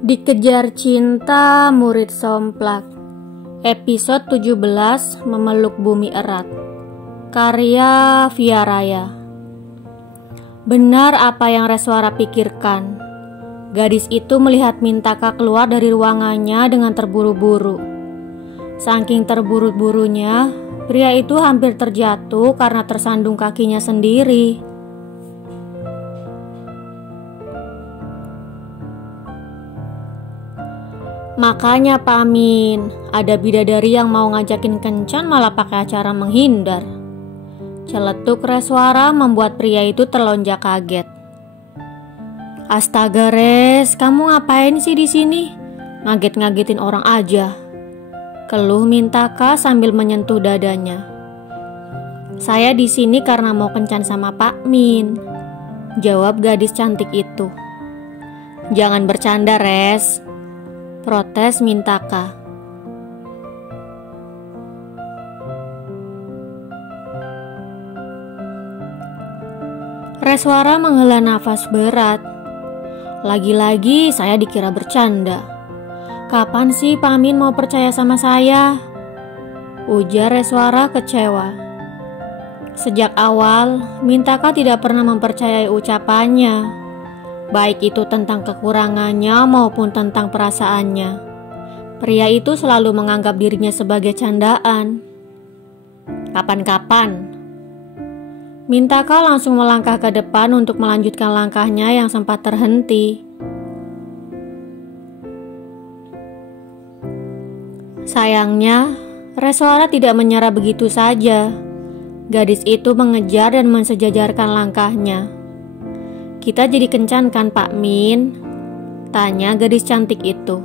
Dikejar cinta murid somplak. Episode 17, Memeluk Bumi Erat. Karya Via Raya. Benar apa yang Reswara pikirkan. Gadis itu melihat Mintaka keluar dari ruangannya dengan terburu-buru. Saking terburu-burunya, pria itu hampir terjatuh karena tersandung kakinya sendiri. Makanya Pak Amin, ada bidadari yang mau ngajakin kencan malah pakai acara menghindar. Celetuk Reswara membuat pria itu terlonjak kaget. Astaga Res, kamu ngapain sih di sini? Ngaget-ngagetin orang aja. Keluh Mintaka sambil menyentuh dadanya. Saya di sini karena mau kencan sama Pak Min, jawab gadis cantik itu. Jangan bercanda Res, protes Mintaka. Reswara menghela nafas berat. Lagi-lagi saya dikira bercanda. Kapan sih Pak Amin mau percaya sama saya? Ujar Reswara kecewa. Sejak awal, Mintaka tidak pernah mempercayai ucapannya, baik itu tentang kekurangannya maupun tentang perasaannya. Pria itu selalu menganggap dirinya sebagai candaan. Kapan-kapan. Mintaka langsung melangkah ke depan untuk melanjutkan langkahnya yang sempat terhenti. Sayangnya, Reswara tidak menyerah begitu saja. Gadis itu mengejar dan mensejajarkan langkahnya. Kita jadi kencan kan Pak Min? Tanya gadis cantik itu.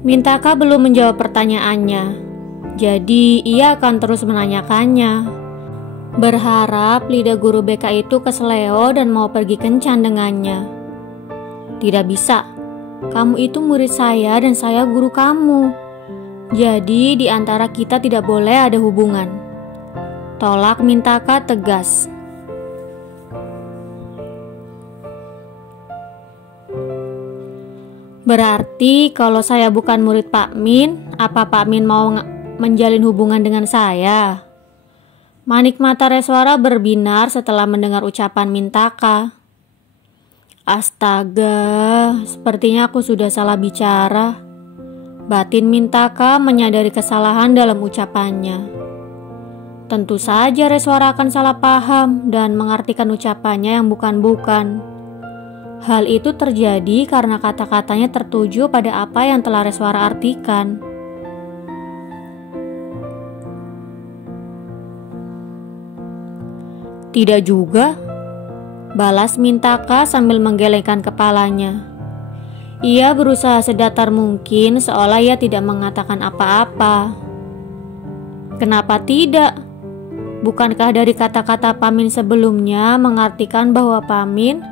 Mintaka belum menjawab pertanyaannya, jadi ia akan terus menanyakannya. Berharap lidah guru BK itu keseleo dan mau pergi kencan dengannya. Tidak bisa, kamu itu murid saya dan saya guru kamu. Jadi di antara kita tidak boleh ada hubungan. Tolak Mintaka tegas. Berarti kalau saya bukan murid Pak Min, apa Pak Min mau menjalin hubungan dengan saya? Manik mata Reswara berbinar setelah mendengar ucapan Mintaka. Astaga, sepertinya aku sudah salah bicara. Batin Mintaka menyadari kesalahan dalam ucapannya. Tentu saja Reswara akan salah paham dan mengartikan ucapannya yang bukan-bukan. Hal itu terjadi karena kata-katanya tertuju pada apa yang telah Reswara artikan. Tidak juga, balas Mintaka sambil menggelengkan kepalanya. Ia berusaha sedatar mungkin seolah ia tidak mengatakan apa-apa. Kenapa tidak? Bukankah dari kata-kata Pak Min sebelumnya mengartikan bahwa Pak Min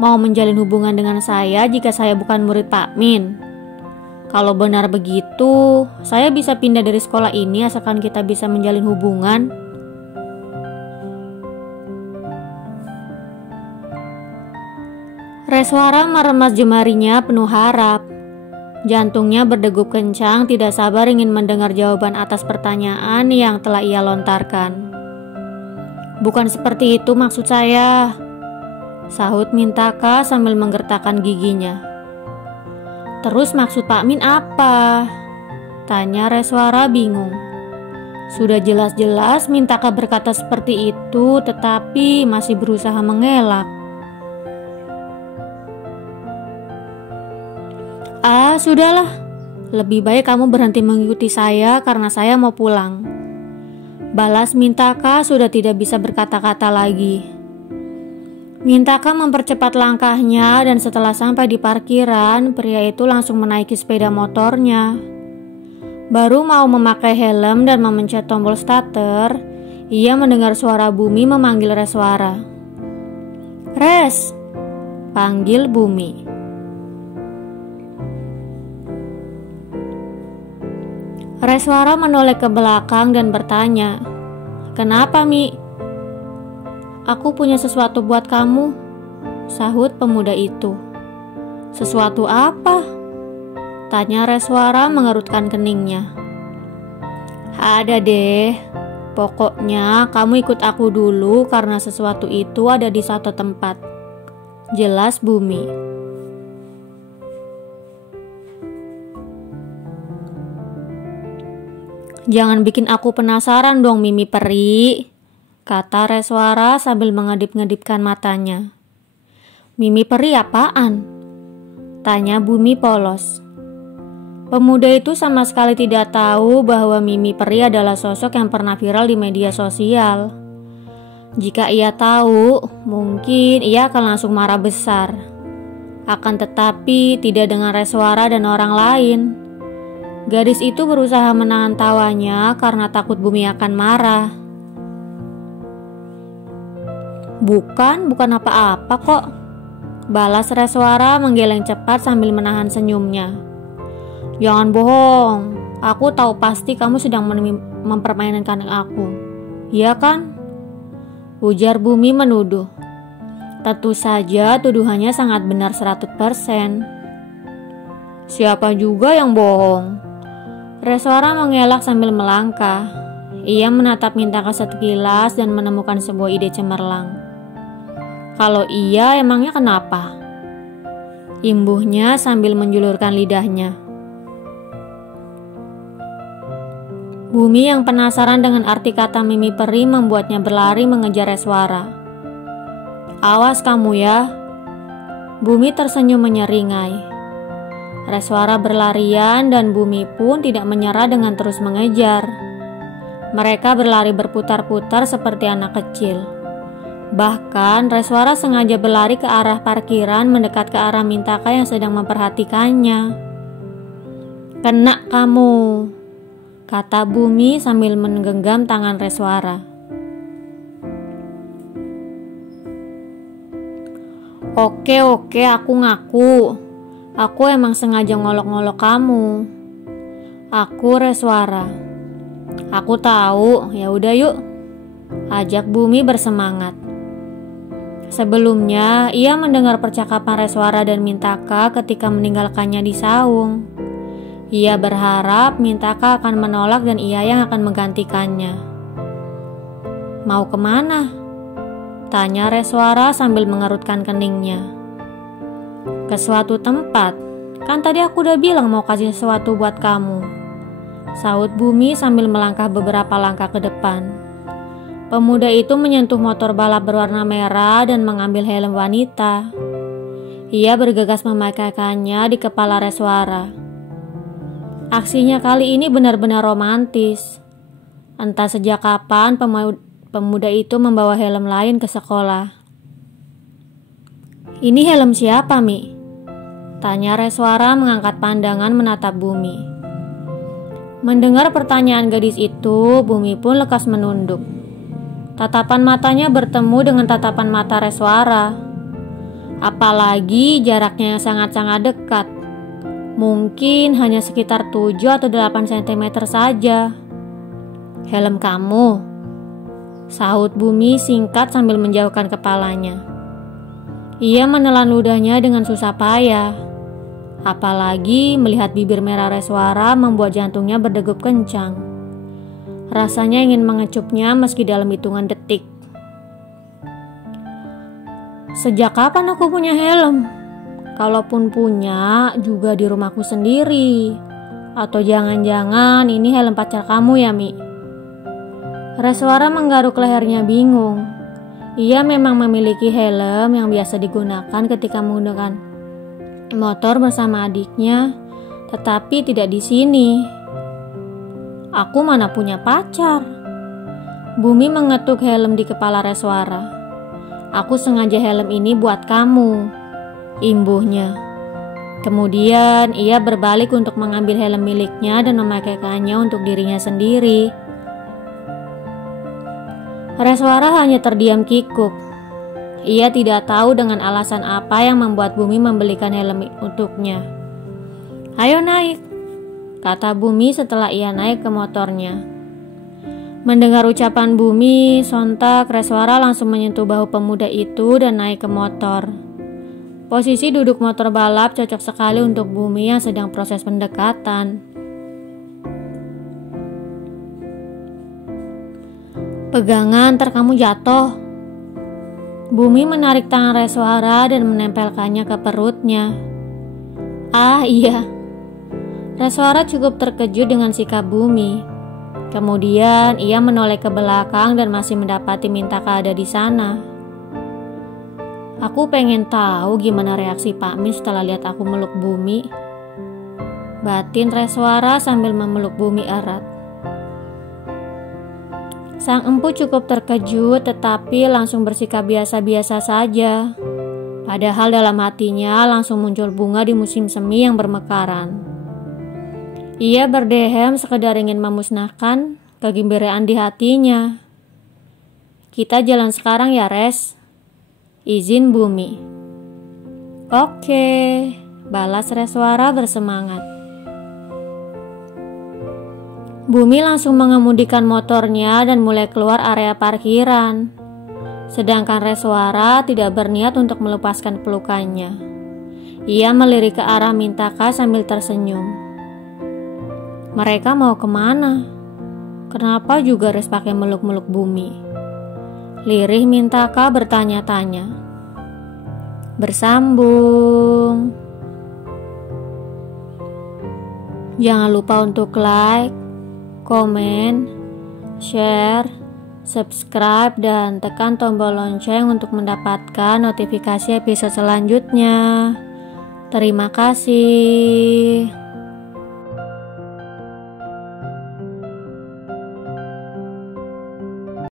mau menjalin hubungan dengan saya jika saya bukan murid Pak Min? Kalau benar begitu, saya bisa pindah dari sekolah ini asalkan kita bisa menjalin hubungan. Reswara meremas jemarinya penuh harap. Jantungnya berdegup kencang, tidak sabar ingin mendengar jawaban atas pertanyaan yang telah ia lontarkan. Bukan seperti itu maksud saya, sahut Mintaka sambil menggertakkan giginya. Terus maksud Pak Min apa? Tanya Reswara bingung. Sudah jelas-jelas Mintaka berkata seperti itu, tetapi masih berusaha mengelak. Sudahlah. Lebih baik kamu berhenti mengikuti saya karena saya mau pulang. Balas Mintaka sudah tidak bisa berkata-kata lagi. Mintaka mempercepat langkahnya dan setelah sampai di parkiran, pria itu langsung menaiki sepeda motornya. Baru mau memakai helm dan memencet tombol starter, ia mendengar suara Bumi memanggil Reswara. Res, panggil Bumi. Reswara menoleh ke belakang dan bertanya, "Kenapa, Mi?" "Aku punya sesuatu buat kamu," sahut pemuda itu. Sesuatu apa? Tanya Reswara mengerutkan keningnya. Ada deh. Pokoknya kamu ikut aku dulu karena sesuatu itu ada di satu tempat. Jelas Bumi. Jangan bikin aku penasaran dong Mimi Peri, kata Reswara sambil mengedip-ngedipkan matanya. Mimi Peri apaan? Tanya Bumi polos. Pemuda itu sama sekali tidak tahu bahwa Mimi Peri adalah sosok yang pernah viral di media sosial. Jika ia tahu, mungkin ia akan langsung marah besar. Akan tetapi tidak dengan Reswara dan orang lain. Gadis itu berusaha menahan tawanya karena takut Bumi akan marah. Bukan apa-apa kok, balas Reswara menggeleng cepat sambil menahan senyumnya. Jangan bohong, aku tahu pasti kamu sedang mempermainkan aku. Iya kan? Ujar Bumi menuduh. Tentu saja tuduhannya sangat benar 100%. Siapa juga yang bohong? Reswara mengelak sambil melangkah. Ia menatap Mintaka sekilas dan menemukan sebuah ide cemerlang. Kalau iya, emangnya kenapa? Imbuhnya sambil menjulurkan lidahnya. Bumi yang penasaran dengan arti kata Mimi Peri membuatnya berlari mengejar Reswara. Awas kamu ya. Bumi tersenyum menyeringai. Reswara berlarian dan Bumi pun tidak menyerah dengan terus mengejar. Mereka berlari berputar-putar seperti anak kecil. Bahkan Reswara sengaja berlari ke arah parkiran mendekat ke arah Mintaka yang sedang memperhatikannya. Kena kamu, kata Bumi sambil menggenggam tangan Reswara. Oke, aku ngaku. Aku emang sengaja ngolok-ngolok kamu. Aku Reswara. Aku tahu, ya udah yuk. Ajak Bumi bersemangat. Sebelumnya, ia mendengar percakapan Reswara dan Mintaka ketika meninggalkannya di saung. Ia berharap Mintaka akan menolak dan ia yang akan menggantikannya. Mau kemana? Tanya Reswara sambil mengerutkan keningnya. Ke suatu tempat. Kan tadi aku udah bilang mau kasih sesuatu buat kamu. Sahut Bumi sambil melangkah beberapa langkah ke depan. Pemuda itu menyentuh motor balap berwarna merah dan mengambil helm wanita. Ia bergegas memakaikannya di kepala Reswara. Aksinya kali ini benar-benar romantis. Entah sejak kapan pemuda itu membawa helm lain ke sekolah. Ini helm siapa, Mi? Tanya Reswara mengangkat pandangan menatap Bumi. Mendengar pertanyaan gadis itu, Bumi pun lekas menunduk. Tatapan matanya bertemu dengan tatapan mata Reswara. Apalagi jaraknya yang sangat-sangat dekat. Mungkin hanya sekitar 7 atau 8 cm saja. Helm kamu, sahut Bumi singkat sambil menjauhkan kepalanya. Ia menelan ludahnya dengan susah payah. Apalagi melihat bibir merah Reswara membuat jantungnya berdegup kencang. Rasanya ingin mengecupnya meski dalam hitungan detik. Sejak kapan aku punya helm? Kalaupun punya, juga di rumahku sendiri. Atau jangan-jangan ini helm pacar kamu ya, Mi? Reswara menggaruk lehernya bingung. Ia memang memiliki helm yang biasa digunakan ketika menggunakan motor bersama adiknya, tetapi tidak di sini. Aku mana punya pacar? Bumi mengetuk helm di kepala Reswara. Aku sengaja helm ini buat kamu, imbuhnya. Kemudian ia berbalik untuk mengambil helm miliknya dan memakaikannya untuk dirinya sendiri. Reswara hanya terdiam kikuk. Ia tidak tahu dengan alasan apa yang membuat Bumi membelikan helm untuknya. Ayo naik, kata Bumi setelah ia naik ke motornya. Mendengar ucapan Bumi, sontak Reswara langsung menyentuh bahu pemuda itu dan naik ke motor. Posisi duduk motor balap cocok sekali untuk Bumi yang sedang proses pendekatan. Pegangan, ntar kamu jatuh. Bumi menarik tangan Reswara dan menempelkannya ke perutnya. Ah iya. Reswara cukup terkejut dengan sikap Bumi. Kemudian ia menoleh ke belakang dan masih mendapati Mintaka ada di sana. Aku pengen tahu gimana reaksi Pak Min setelah lihat aku meluk Bumi. Batin Reswara sambil memeluk Bumi erat. Sang empu cukup terkejut tetapi langsung bersikap biasa-biasa saja. Padahal dalam hatinya langsung muncul bunga di musim semi yang bermekaran. Ia berdehem sekedar ingin memusnahkan kegembiraan di hatinya. Kita jalan sekarang ya, Res. Izin Bumi. Oke, balas Reswara bersemangat. Bumi langsung mengemudikan motornya dan mulai keluar area parkiran. Sedangkan Reswara tidak berniat untuk melepaskan pelukannya. Ia melirik ke arah Mintaka sambil tersenyum. Mereka mau kemana? Kenapa juga Res pakai meluk-meluk Bumi? Lirih Mintaka bertanya-tanya. Bersambung. Jangan lupa untuk like, komen, share, subscribe, dan tekan tombol lonceng untuk mendapatkan notifikasi episode selanjutnya. Terima kasih.